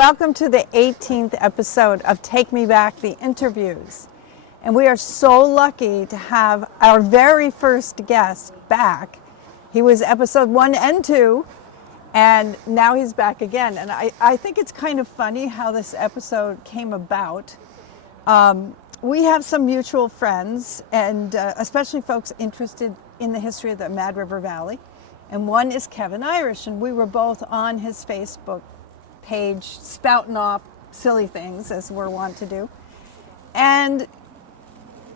Welcome to the 18th episode of Take Me Back, the interviews. And we are so lucky to have our very first guest back. He was episode 1 and 2, and now he's back again. And I think it's kind of funny how this episode came about. We have some mutual friends, and especially folks interested in the history of the Mad River Valley. And one is Kevin Irish, and we were both on his Facebook page spouting off silly things, as we're wont to do. And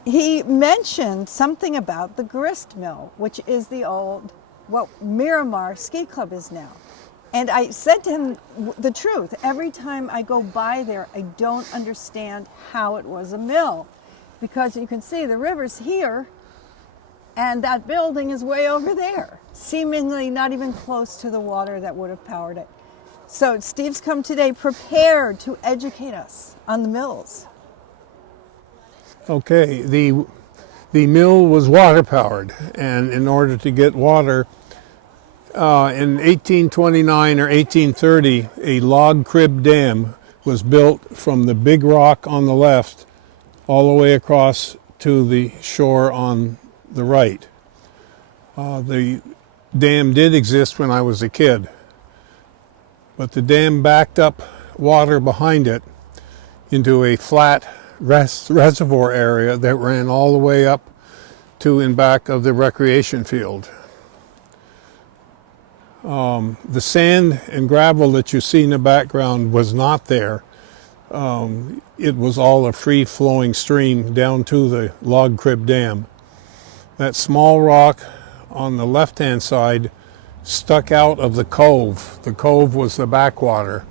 he mentioned something about the grist mill, which is the old, what Miramar Ski Club is now. And I said to him the truth. Every time I go by there, I don't understand how it was a mill. Because you can see the river's here, and that building is way over there, seemingly not even close to the water that would have powered it. So Steve's come today prepared to educate us on the mills. Okay, the mill was water powered, and in order to get water, in 1829 or 1830, a log crib dam was built from the big rock on the left all the way across to the shore on the right. The dam did exist when I was a kid, but the dam backed up water behind it into a flat reservoir area that ran all the way up to and back of the recreation field. The sand and gravel that you see in the background was not there. It was all a free-flowing stream down to the log crib dam. That small rock on the left-hand side stuck out of the cove. The cove was the backwater.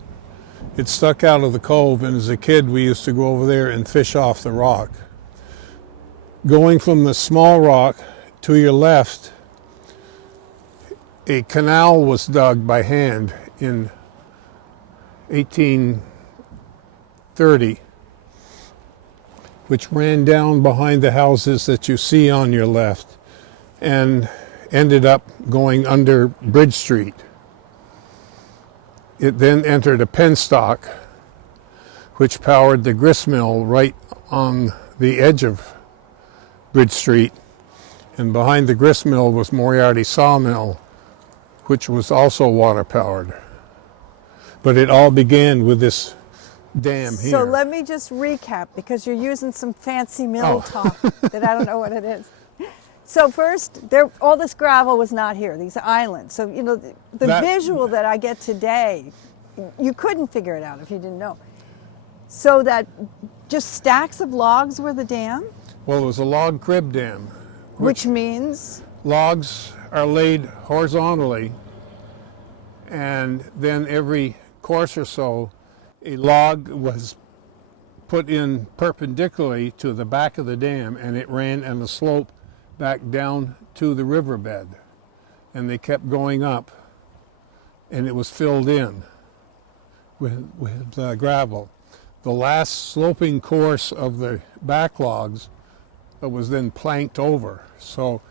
It stuck out of the cove, and as a kid we used to go over there and fish off the rock. Going from the small rock to your left, a canal was dug by hand in 1830, which ran down behind the houses that you see on your left and ended up going under Bridge Street. It then entered a penstock, which powered the grist mill right on the edge of Bridge Street. And behind the grist mill was Moriarty Sawmill, which was also water powered. But it all began with this dam here. So let me just recap, because you're using some fancy mill talk that I don't know what it is. So first, all this gravel was not here, these islands. So, you know, the visual that I get today, you couldn't figure it out if you didn't know. So that just stacks of logs were the dam? Well, it was a log crib dam. Which means? Logs are laid horizontally, and then every course or so, a log was put in perpendicularly to the back of the dam, and it ran on a slope back down to the riverbed, and they kept going up, and it was filled in with gravel. The last sloping course of the back logs was then planked over, so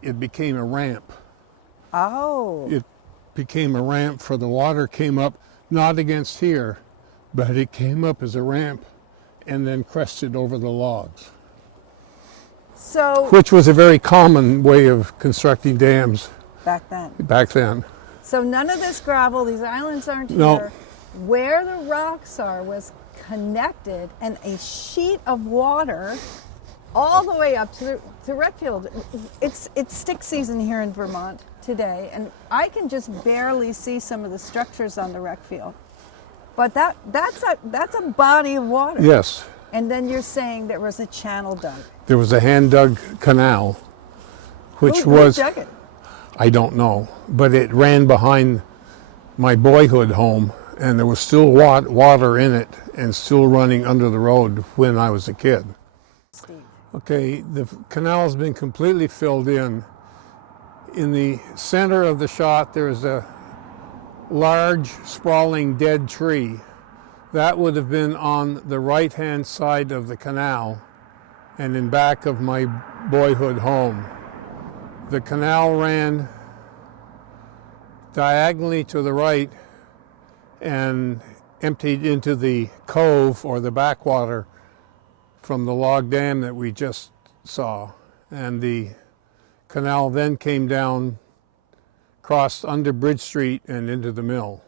it became a ramp. Oh. It became a ramp for the water came up, not against here, but it came up as a ramp and then crested over the logs. So, which was a very common way of constructing dams back then. So none of this gravel, these islands aren't no. Here. Where the rocks are was connected, and a sheet of water all the way up to the rec field. It's stick season here in Vermont today, and I can just barely see some of the structures on the rec field. But that's a body of water. Yes. And then you're saying there was a channel dug. There was a hand-dug canal, which Who was, dug it? I don't know, but it ran behind my boyhood home, and there was still water in it and still running under the road when I was a kid. Steve. Okay, the canal has been completely filled in. In the center of the shot, there's a large, sprawling dead tree. That would have been on the right-hand side of the canal and in back of my boyhood home. The canal ran diagonally to the right, and emptied into the cove or the backwater from the log dam that we just saw. And the canal then came down, crossed under Bridge Street and into the mill.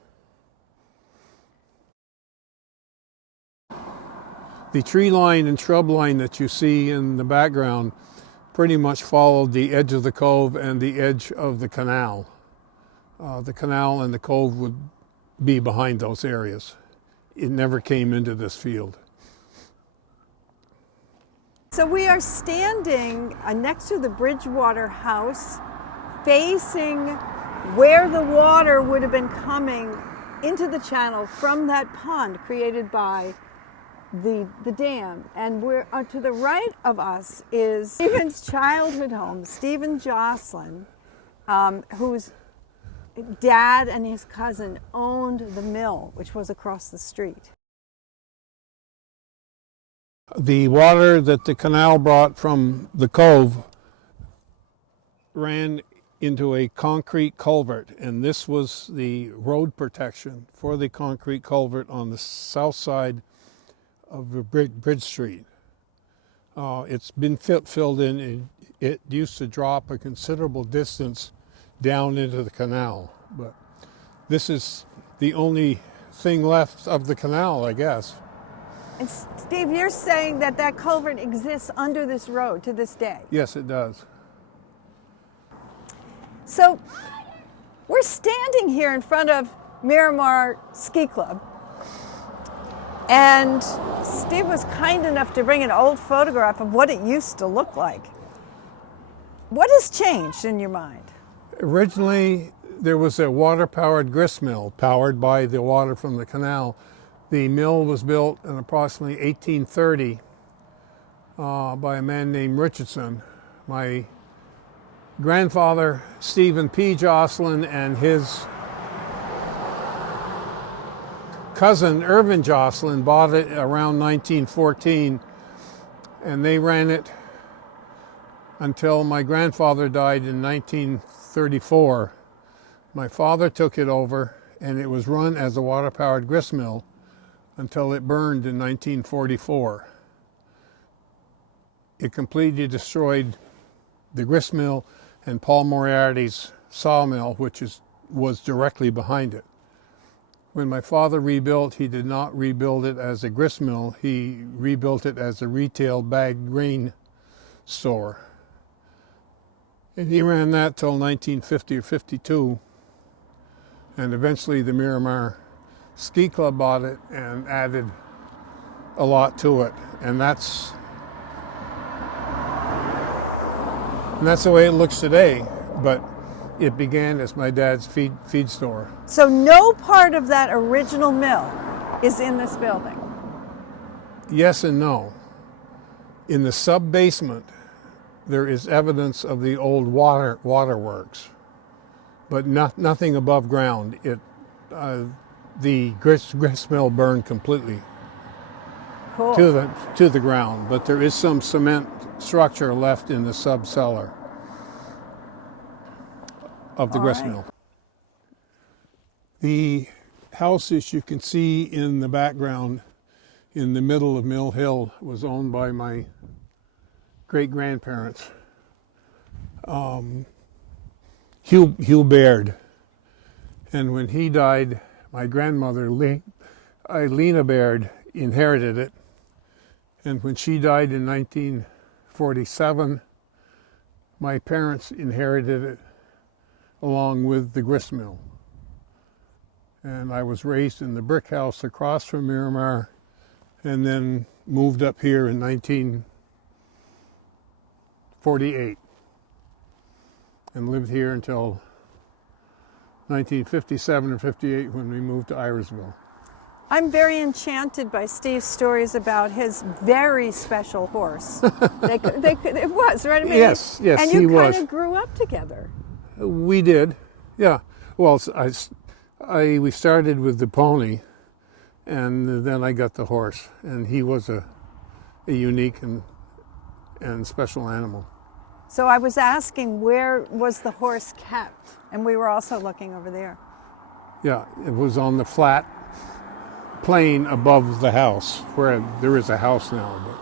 The tree line and shrub line that you see in the background pretty much followed the edge of the cove and the edge of the canal. The canal and the cove would be behind those areas. It never came into this field. So we are standing next to the Bridgewater house, facing where the water would have been coming into the channel from that pond created by the dam. And we're to the right of us is Stephen's childhood home, Stephen Joslin, whose dad and his cousin owned the mill, which was across the street. The water that the canal brought from the cove ran into a concrete culvert, and this was the road protection for the concrete culvert on the south side of Bridge Street. It's been filled in, and it used to drop a considerable distance down into the canal, but this is the only thing left of the canal, I guess. And Steve, you're saying that that culvert exists under this road to this day? Yes, it does. So we're standing here in front of Miramar Ski Club, and Steve was kind enough to bring an old photograph of what it used to look like. What has changed in your mind? Originally, there was a water-powered grist mill powered by the water from the canal. The mill was built in approximately 1830 by a man named Richardson. My grandfather, Stephen P. Joslin, and his cousin, Irvin Joslin, bought it around 1914, and they ran it until my grandfather died in 1934. My father took it over, and it was run as a water-powered grist mill until it burned in 1944. It completely destroyed the grist mill and Paul Moriarty's sawmill, which was directly behind it. When my father rebuilt, he did not rebuild it as a grist mill. He rebuilt it as a retail bagged grain store. And he ran that till 1950 or 52. And eventually the Miramar Ski Club bought it and added a lot to it. And that's the way it looks today. But it began as my dad's feed store. So no part of that original mill is in this building? Yes and no. In the sub-basement, there is evidence of the old waterworks, but nothing above ground. The grist mill burned completely Cool. to the ground, but there is some cement structure left in the sub-cellar of the grist mill. The house, as you can see in the background, in the middle of Mill Hill, was owned by my great-grandparents, Hugh Baird. And when he died, my grandmother, Lena Baird, inherited it. And when she died in 1947, my parents inherited it along with the grist mill. And I was raised in the brick house across from Miramar, and then moved up here in 1948 and lived here until 1957 or 58 when we moved to Irisville. I'm very enchanted by Steve's stories about his very special horse. It was, right? I mean, Yes, and he you was. kind of grew up together. We did, yeah. Well, we started with the pony, and then I got the horse, and he was a unique and special animal. So I was asking, where was the horse kept? And we were also looking over there. Yeah, it was on the flat plain above the house, where there is a house now.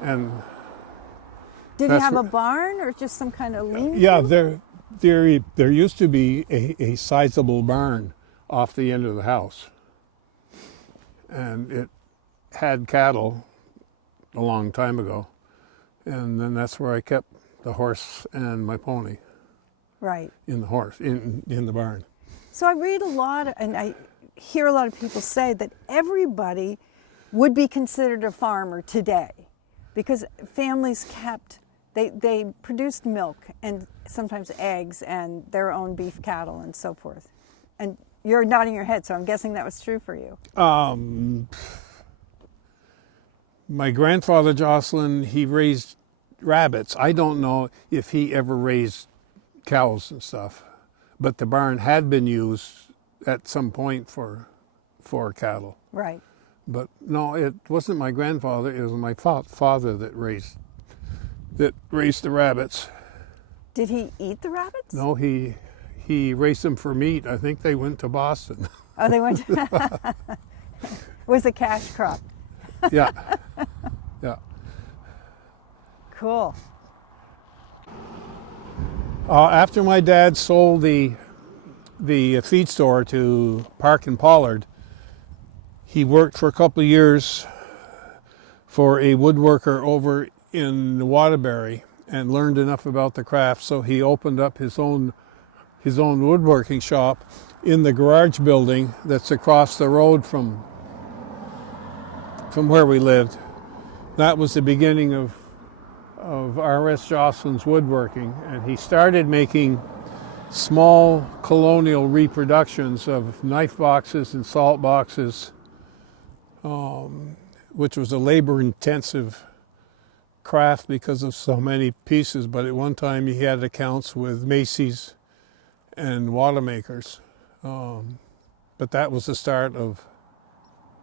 And Did he that's have a where- barn or just some kind of lean-to? yeah, there used to be a sizable barn off the end of the house, and it had cattle a long time ago, and then that's where I kept the horse and my pony Right. in the barn. So I read a lot, and I hear a lot of people say that everybody would be considered a farmer today because families kept, they produced milk and sometimes eggs and their own beef cattle and so forth. And you're nodding your head, so I'm guessing that was true for you. My grandfather Joslin, he raised rabbits. I don't know if he ever raised cows and stuff, but the barn had been used at some point for cattle. Right. But no, it wasn't my grandfather. It was my father that raised the rabbits. Did he eat the rabbits? No, he raised them for meat. I think they went to Boston. Oh, they went to it was a cash crop. Yeah, yeah. Cool. After my dad sold the feed store to Park and Pollard, he worked for a couple of years for a woodworker over in Waterbury and learned enough about the craft, so he opened up his own woodworking shop in the garage building that's across the road from where we lived. That was the beginning of R.S. Joslin's woodworking, and he started making small colonial reproductions of knife boxes and salt boxes, which was a labor-intensive craft because of so many pieces, but at one time he had accounts with Macy's and Watermakers. But that was the start of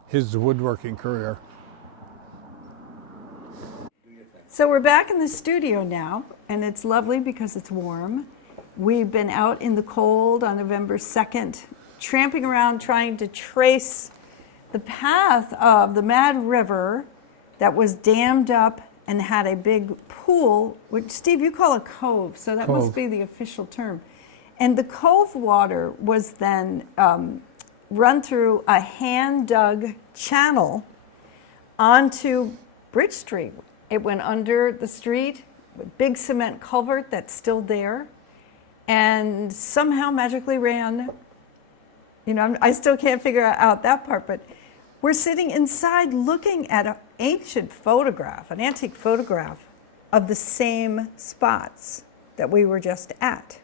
his woodworking career. So we're back in the studio now, and it's lovely because it's warm. We've been out in the cold on November 2nd, tramping around trying to trace the path of the Mad River that was dammed up and had a big pool, which, Steve, you call a cove, so that must Cove. be the official term. And the cove water was then run through a hand-dug channel onto Bridge Street. It went under the street, a big cement culvert that's still there, and somehow magically ran. You know, I still can't figure out that part, but we're sitting inside looking at an ancient photograph, an antique photograph of the same spots that we were just at.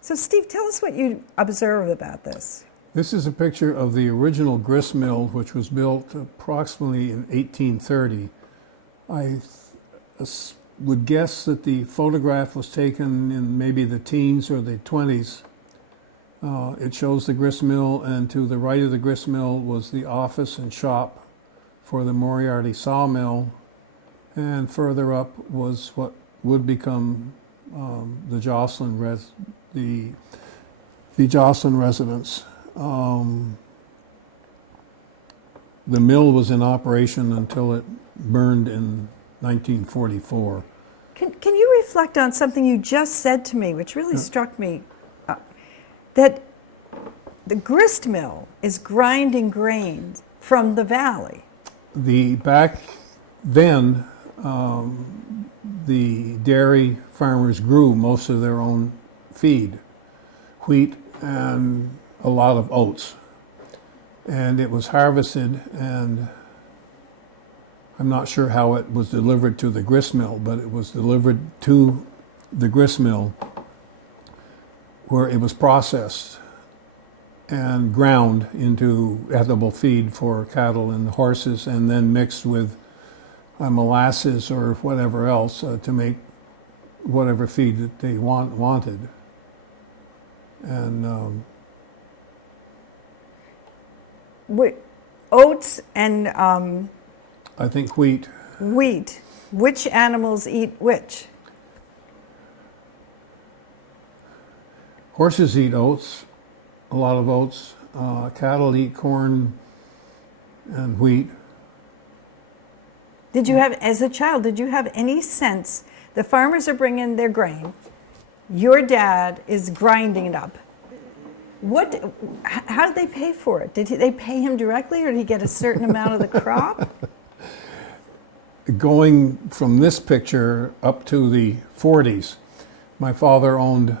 So Steve, tell us what you observed about this. This is a picture of the original grist mill, which was built approximately in 1830. I would guess that the photograph was taken in maybe the teens or the 20s. It shows the grist mill, and to the right of the grist mill was the office and shop for the Moriarty sawmill, and further up was what would become the Joslin residence. The mill was in operation until it burned in 1944. Can you reflect on something you just said to me, which really struck me, that the grist mill is grinding grain from the valley? Back then, the dairy farmers grew most of their own feed, wheat and a lot of oats. And it was harvested, and I'm not sure how it was delivered to the grist mill, but it was delivered to the grist mill where it was processed and ground into edible feed for cattle and horses, and then mixed with molasses or whatever else to make whatever feed that they wanted. And Oats and I think wheat. wheat. Which animals eat which? Horses eat oats, a lot of oats. Cattle eat corn and wheat. Did you have, as a child, did you have any sense the farmers are bringing their grain, your dad is grinding it up? How did they pay for it? Did they pay him directly, or did he get a certain amount of the crop? Going from this picture up to the 40s, my father owned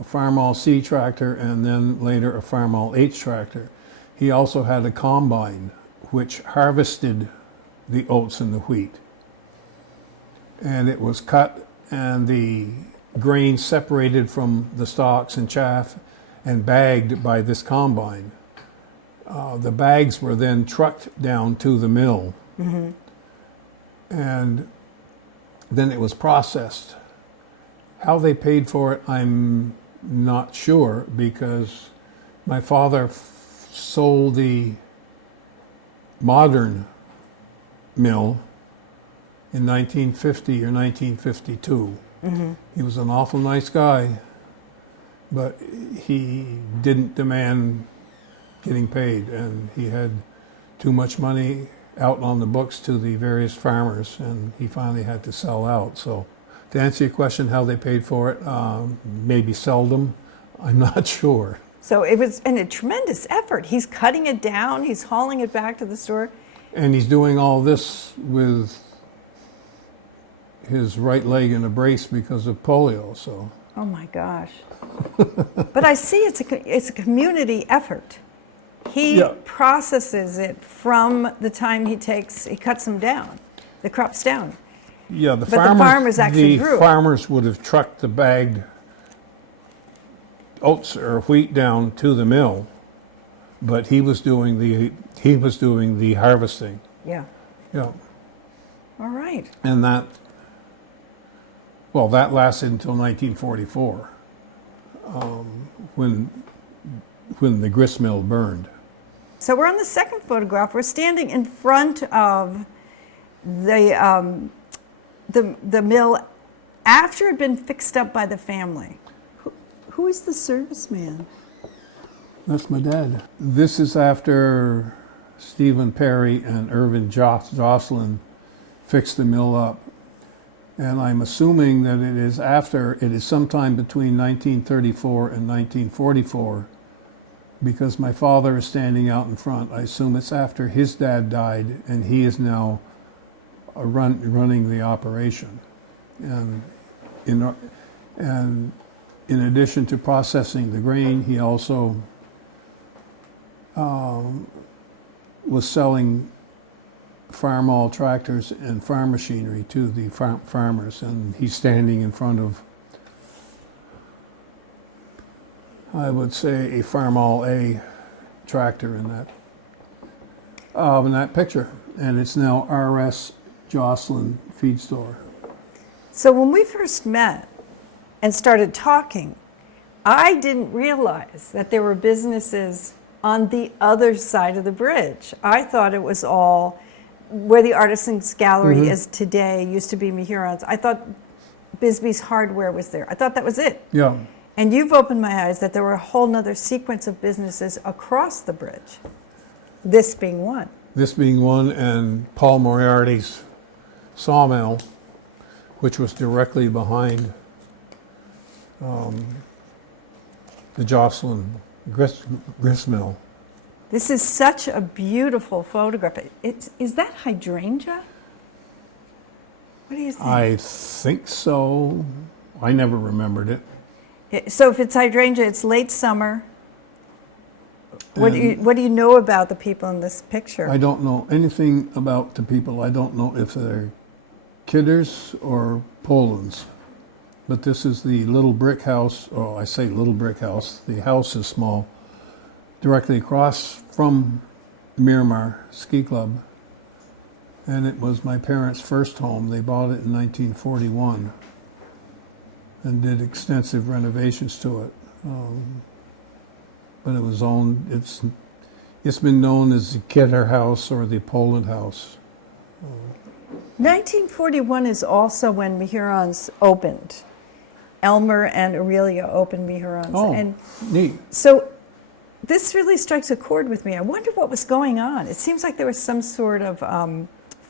a Farmall C tractor and then later a Farmall H tractor. He also had a combine which harvested the oats and the wheat. And it was cut and the grain separated from the stalks and chaff and bagged by this combine. The bags were then trucked down to the mill. Mm-hmm. And then it was processed. How they paid for it, I'm not sure, because my father sold the modern mill in 1950 or 1952. Mm-hmm. He was an awful nice guy, but he didn't demand getting paid, and he had too much money out on the books to the various farmers, and he finally had to sell out. So to answer your question, how they paid for it, maybe seldom. I'm not sure. So it was a tremendous effort. He's cutting it down, he's hauling it back to the store. And he's doing all this with his right leg in a brace because of polio. So. Oh my gosh. But I see it's a community effort. He processes it from the time he cuts them down, the crops down. Yeah, the farmers actually grew. The farmers would have trucked the bagged oats or wheat down to the mill, but he was doing the harvesting. Yeah. Yeah. All right. And that lasted until 1944, when the grist mill burned. So we're on the second photograph. We're standing in front of the mill after it had been fixed up by the family. Who is the serviceman? That's my dad. This is after Stephen Perry and Irvin Joslin fixed the mill up. And I'm assuming that it is sometime between 1934 and 1944, because my father is standing out in front. I assume it's after his dad died, and he is now running the operation. And in addition to processing the grain, he also was selling Farmall tractors and farm machinery to the farmers, and he's standing in front of, I would say, a Farmall A tractor in that picture, and it's now R.S. Joslin Feed Store. So when we first met and started talking, I didn't realize that there were businesses on the other side of the bridge. I thought it was all where the Artisans Gallery is today, used to be Mehuron's. I thought Bisbee's Hardware was there. I thought that was it. Yeah. And you've opened my eyes that there were a whole nother sequence of businesses across the bridge, this being one. This being one, and Paul Moriarty's sawmill, which was directly behind the Joslin grist mill. This is such a beautiful photograph. Is that hydrangea? What do you think? I think so. I never remembered it. So if it's hydrangea, it's late summer. What do you know about the people in this picture? I don't know anything about the people. I don't know if they're Kidders or Polans. But this is the little brick house. Oh, I say little brick house. The house is small. Directly across from Miramar Ski Club. And it was my parents' first home. They bought it in 1941 and did extensive renovations to it. But it was owned, it's been known as the Kidder House or the Poland House. 1941 is also when Mehuron's opened. Elmer and Aurelia opened Mehuron's. Oh, and neat. So this really strikes a chord with me. I wonder what was going on. It seems like there was some sort of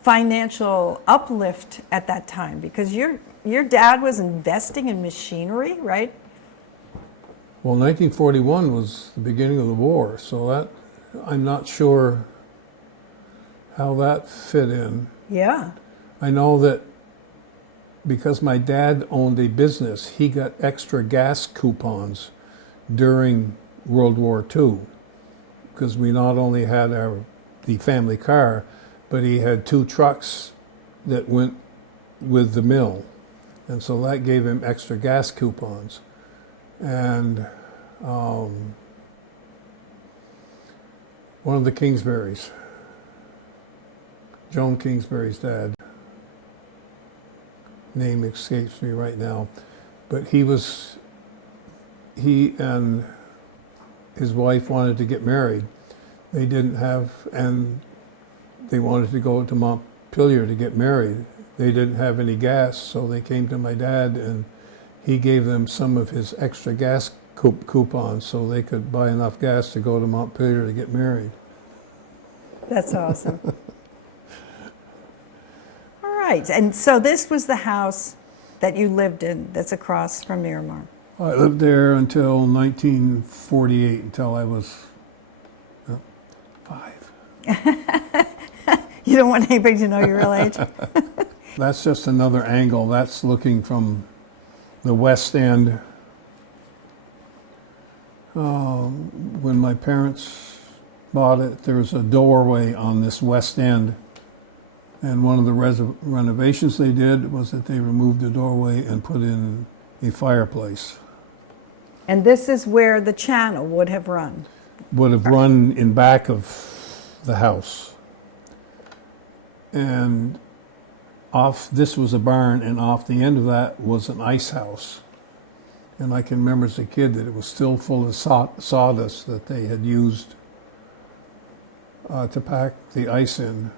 financial uplift at that time, because your dad was investing in machinery, right? Well, 1941 was the beginning of the war, so that I'm not sure how that fit in. Yeah. I know that because my dad owned a business, he got extra gas coupons during World War II, because we not only had the family car, but he had 2 trucks that went with the mill, and so that gave him extra gas coupons. And one of the Kingsburys, Joan Kingsbury's dad, name escapes me right now, but he and his wife wanted to get married. They didn't have, and they wanted to go to Montpelier to get married. They didn't have any gas, so they came to my dad, and he gave them some of his extra gas coupons so they could buy enough gas to go to Montpelier to get married. That's awesome. All right, and so this was the house that you lived in that's across from Miramar. I lived there until 1948, until I was 5. You don't want anybody to know your real age? That's just another angle. That's looking from the West End. When my parents bought it, there was a doorway on this West End, and one of the renovations they did was that they removed the doorway and put in a fireplace. And this is where the channel would have run. Would have run in back of the house. And this was a barn, and off the end of that was an ice house. And I can remember as a kid that it was still full of sawdust that they had used to pack the ice in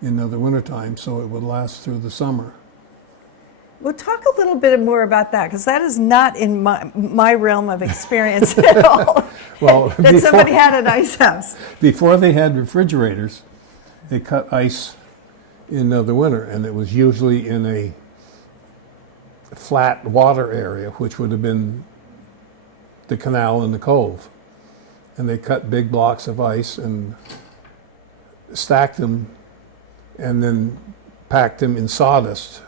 the wintertime, so it would last through the summer. Well, talk a little bit more about that, because that is not in my realm of experience at all. Well, that somebody had an ice house. Before they had refrigerators, they cut ice in the winter, and it was usually in a flat water area, which would have been the canal and the cove. And they cut big blocks of ice and stacked them and then packed them in sawdust.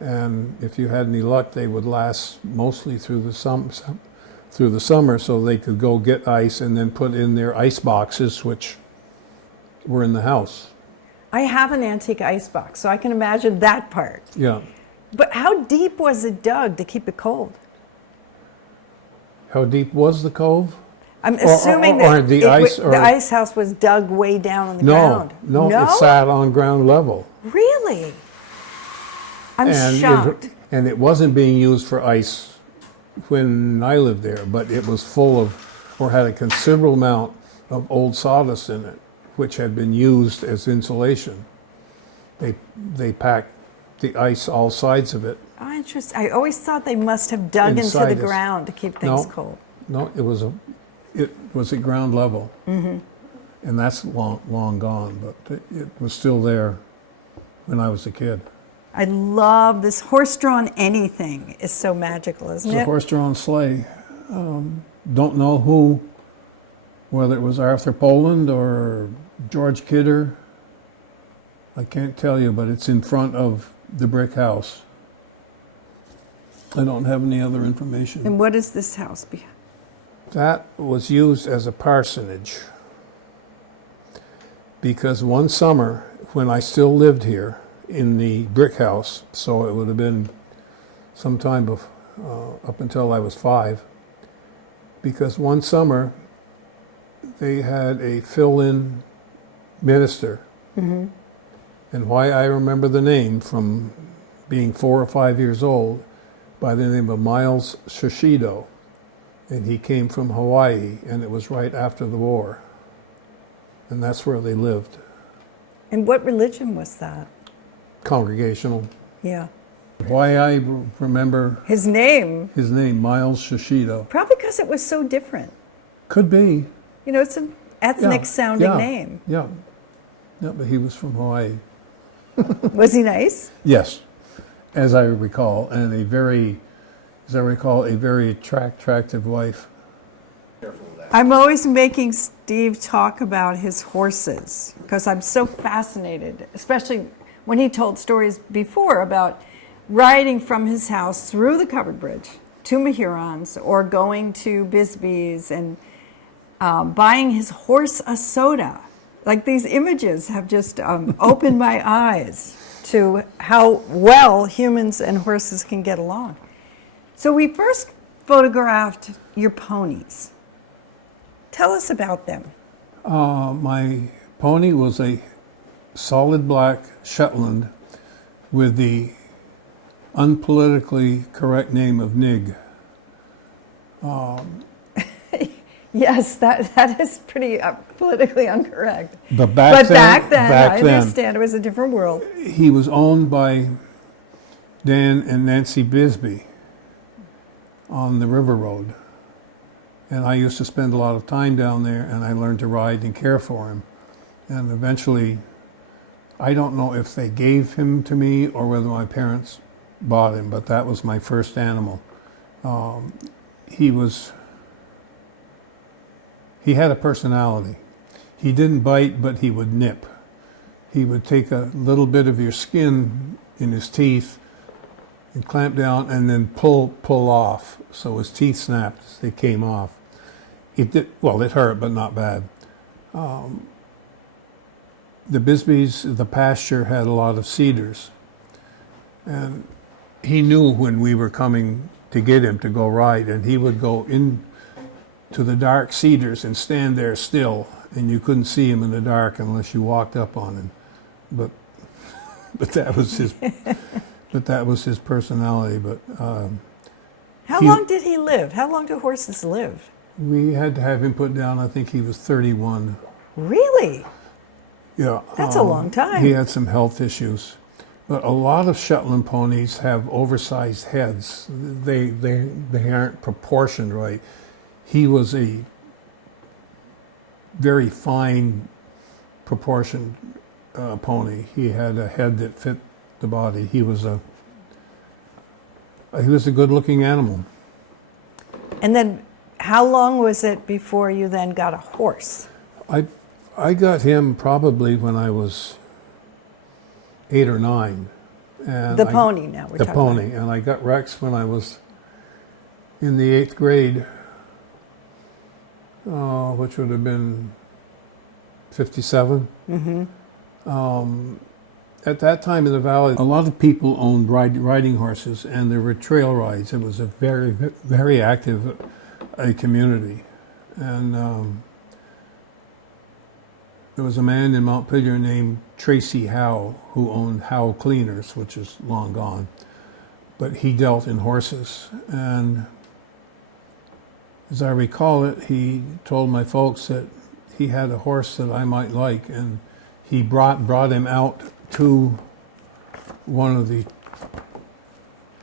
And if you had any luck, they would last mostly through the summer, so they could go get ice and then put in their ice boxes, which were in the house. I have an antique ice box, so I can imagine that part. Yeah. But how deep was it dug to keep it cold? How deep was the cove? I'm assuming that the ice house was dug way down on the ground. No, it sat on ground level. Really? I'm shocked. And it wasn't being used for ice when I lived there, but it was full of, or had a considerable amount of old sawdust in it, which had been used as insulation. They packed the ice all sides of it. Oh, interesting. I always thought they must have dug into the ground to keep things cold. No, it was at ground level. Mm-hmm. And that's long gone, but it was still there when I was a kid. I love this horse-drawn anything is so magical, isn't it? It's a horse-drawn sleigh. Don't know whether it was Arthur Poland or George Kidder. I can't tell you, but it's in front of the brick house. I don't have any other information. And what is this house behind? That was used as a parsonage. Because one summer, when I still lived here in the brick house, so it would have been sometime up until I was 5, because one summer they had a fill-in minister. Mm-hmm. And why I remember the name from being 4 or 5 years old, by the name of Miles Shishido. And he came from Hawaii, and it was right after the war. And that's where they lived. And what religion was that? Congregational. Yeah. Why I remember his name, Miles Shishido. Probably because it was so different. Could be. You know, it's an ethnic sounding name. Yeah. Yeah, but he was from Hawaii. Was he nice? Yes, as I recall, and a very attractive wife. I'm always making Steve talk about his horses because I'm so fascinated, especially when he told stories before about riding from his house through the covered bridge to Mehuron's or going to Bisbee's and buying his horse a soda. Like, these images have just opened my eyes to how well humans and horses can get along. So we first photographed your ponies. Tell us about them. My pony was a solid black Shetland with the unpolitically correct name of Nig. Yes, that is pretty politically incorrect. But back then, I understand, it was a different world. He was owned by Dan and Nancy Bisbee on the River Road. And I used to spend a lot of time down there, and I learned to ride and care for him. And eventually, I don't know if they gave him to me or whether my parents bought him, but that was my first animal. He had a personality. He didn't bite, but he would nip. He would take a little bit of your skin in his teeth and clamp down and then pull off. So his teeth snapped as they came off. It hurt, but not bad. The Bisbees, the pasture had a lot of cedars. And he knew when we were coming to get him to go ride, and he would go in to the dark cedars and stand there still, and you couldn't see him in the dark unless you walked up on him. But that was his personality. But how long did he live? How long do horses live? We had to have him put down. I think he was 31. Really? Yeah. That's a long time. He had some health issues. But a lot of Shetland ponies have oversized heads. They aren't proportioned right. He was a very fine proportioned pony. He had a head that fit the body. He was a good-looking animal. And then, how long was it before you then got a horse? I got him probably when I was 8 or 9. And the pony now we're the talking pony, about. And I got Rex when I was in the 8th grade, which would have been 57. Mm-hmm. At that time in the valley, a lot of people owned riding horses, and there were trail rides. It was a very, very active community. And there was a man in Montpelier named Tracy Howe who owned Howe Cleaners, which is long gone. But he dealt in horses. And as I recall it, he told my folks that he had a horse that I might like, and he brought him out to one of the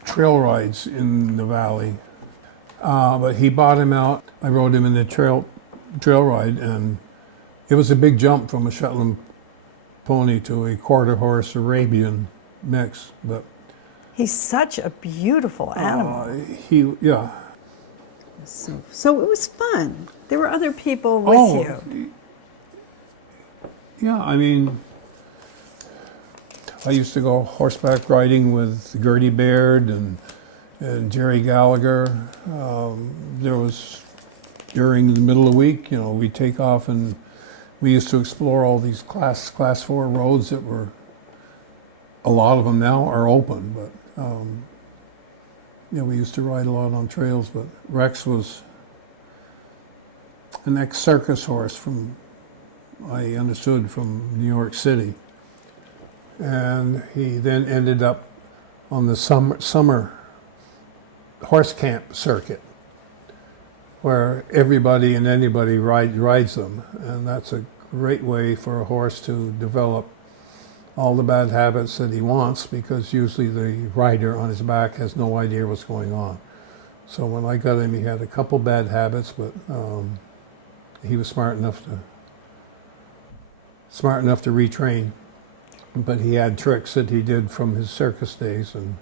trail rides in the valley. But he bought him out. I rode him in the trail ride, and it was a big jump from a Shetland pony to a quarter horse Arabian mix. But he's such a beautiful animal. Yeah. So it was fun. There were other people with you. Yeah, I mean, I used to go horseback riding with Gertie Baird and Jerry Gallagher. There was, during the middle of the week, we'd take off and we used to explore all these class 4 roads that were, a lot of them now are open, but we used to ride a lot on trails. But Rex was an ex-circus horse from, I understood, from New York City. And he then ended up on the summer horse camp circuit, where everybody and anybody rides them. And that's a great way for a horse to develop all the bad habits that he wants, because usually the rider on his back has no idea what's going on. So when I got him, he had a couple bad habits, but he was smart enough to retrain, but he had tricks that he did from his circus days, and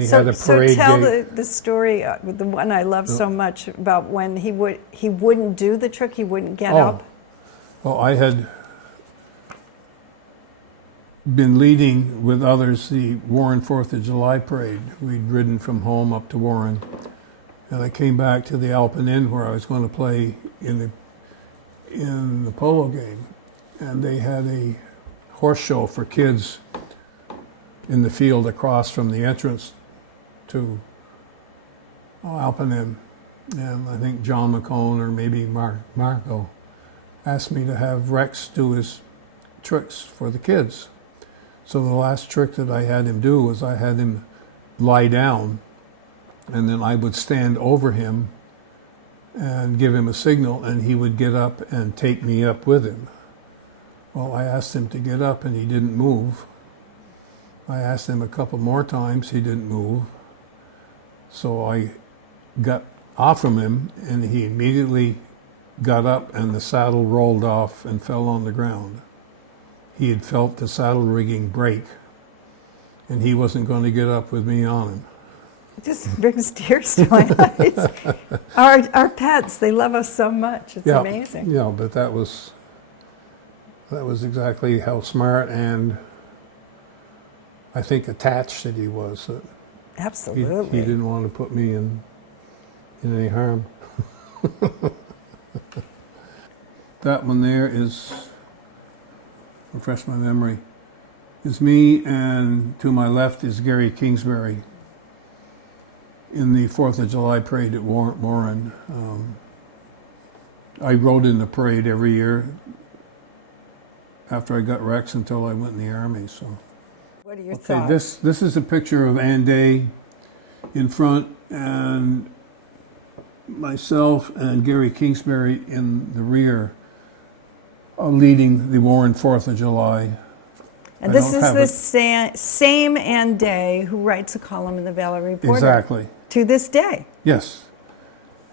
he had a parade So tell gate. the story, the one I love so much, about when he wouldn't do the trick, he wouldn't get up. Well, I had been leading with others the Warren 4th of July parade. We'd ridden from home up to Warren, and I came back to the Alpine Inn where I was going to play in the polo game, and they had a horse show for kids in the field across from the entrance to Alpine Inn. And I think John McCone or maybe Marco asked me to have Rex do his tricks for the kids. So the last trick that I had him do was I had him lie down, and then I would stand over him and give him a signal, and he would get up and take me up with him. Well, I asked him to get up, and he didn't move. I asked him a couple more times, he didn't move. So I got off from him, and he immediately got up, and the saddle rolled off and fell on the ground. He had felt the saddle rigging break, and he wasn't going to get up with me on him. It just brings tears to my eyes. Our pets, they love us so much. It's amazing. Yeah, but that was exactly how smart and I think attached that he was. Absolutely. He didn't want to put me in any harm. That one there is, refresh my memory, is me, and to my left is Gary Kingsbury in the 4th of July parade at Warren. I rode in the parade every year after I got Rex until I went in the Army. So, what are your thoughts? This is a picture of Ann Day in front, and myself and Gary Kingsbury in the rear, leading the Warren 4th of July. And this is the same Ann Day who writes a column in the Valley Reporter. Exactly. To this day. Yes.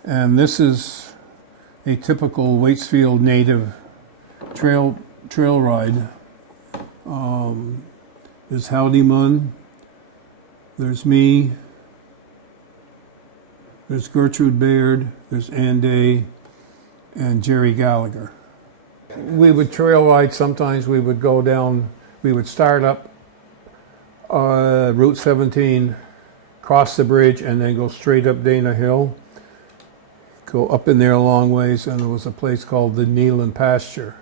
And this is a typical Waitsfield native trail ride. There's Howdy Munn, there's me, there's Gertrude Baird, there's Ann Day, and Jerry Gallagher. We would trail ride. Sometimes we would go down, we would start up Route 17, cross the bridge, and then go straight up Dana Hill, go up in there a long ways, and there was a place called the Nealon Pasture.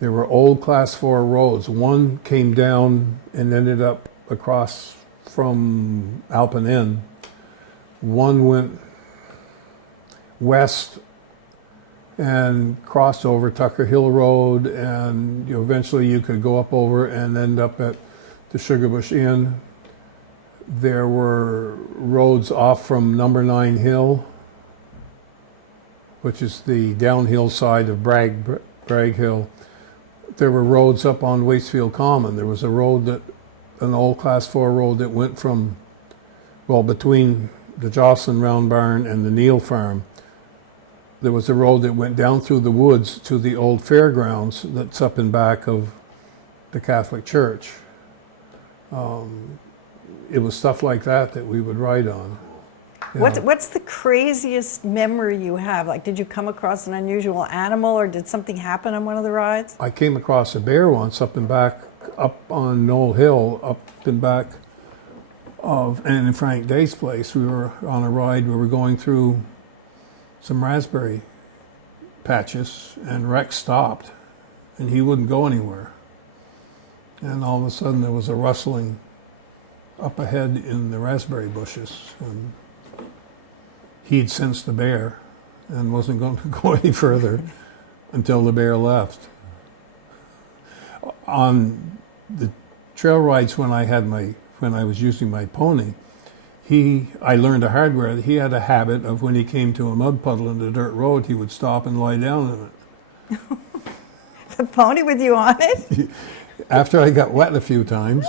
There were old Class 4 roads. One came down and ended up across from Alpine Inn. One went west and crossed over Tucker Hill Road, and eventually you could go up over and end up at the Sugarbush Inn. There were roads off from Number 9 Hill, which is the downhill side of Bragg Hill. There were roads up on Waitsfield Common. There was a road an old Class 4 road that went from, between the Joslin Round Barn and the Neal Farm. There was a road that went down through the woods to the old fairgrounds that's up in back of the Catholic Church. It was stuff like that we would ride on. What's the craziest memory you have? Like, did you come across an unusual animal, or did something happen on one of the rides? I came across a bear once up on Knoll Hill, up in back of Anne and Frank Day's place. We were on a ride. We were going through some raspberry patches, and Rex stopped, and he wouldn't go anywhere. And all of a sudden there was a rustling up ahead in the raspberry bushes, and he'd sensed the bear and wasn't going to go any further until the bear left. On the trail rides when I was using my pony, I learned a hard way that he had a habit of, when he came to a mud puddle in the dirt road, he would stop and lie down in it. The pony with you on it? After I got wet a few times.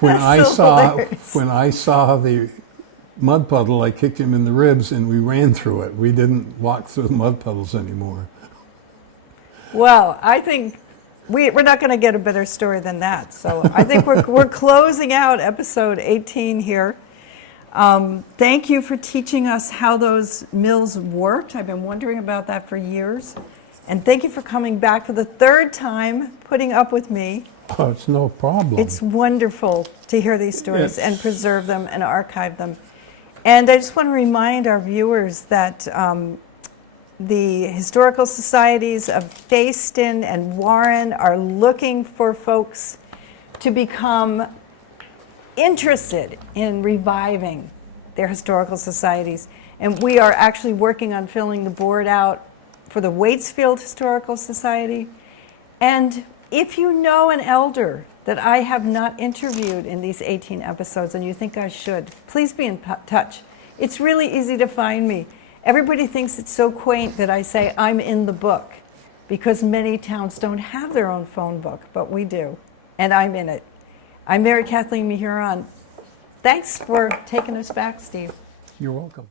When I saw the mud puddle, I kicked him in the ribs and we ran through it. We didn't walk through mud puddles anymore. Well, I think we're not going to get a better story than that. So I think we're closing out episode 18 here. Thank you for teaching us how those mills worked. I've been wondering about that for years. And thank you for coming back for the third time, putting up with me. Oh, it's no problem. It's wonderful to hear these stories and preserve them and archive them. And I just want to remind our viewers that the historical societies of Fayston and Warren are looking for folks to become interested in reviving their historical societies. And we are actually working on filling the board out for the Waitsfield Historical Society. And if you know an elder that I have not interviewed in these 18 episodes and you think I should, please be in touch. It's really easy to find me. Everybody thinks it's so quaint that I say I'm in the book because many towns don't have their own phone book, but we do, and I'm in it. I'm Mary Kathleen Mehuron. Thanks for taking us back, Steve. You're welcome.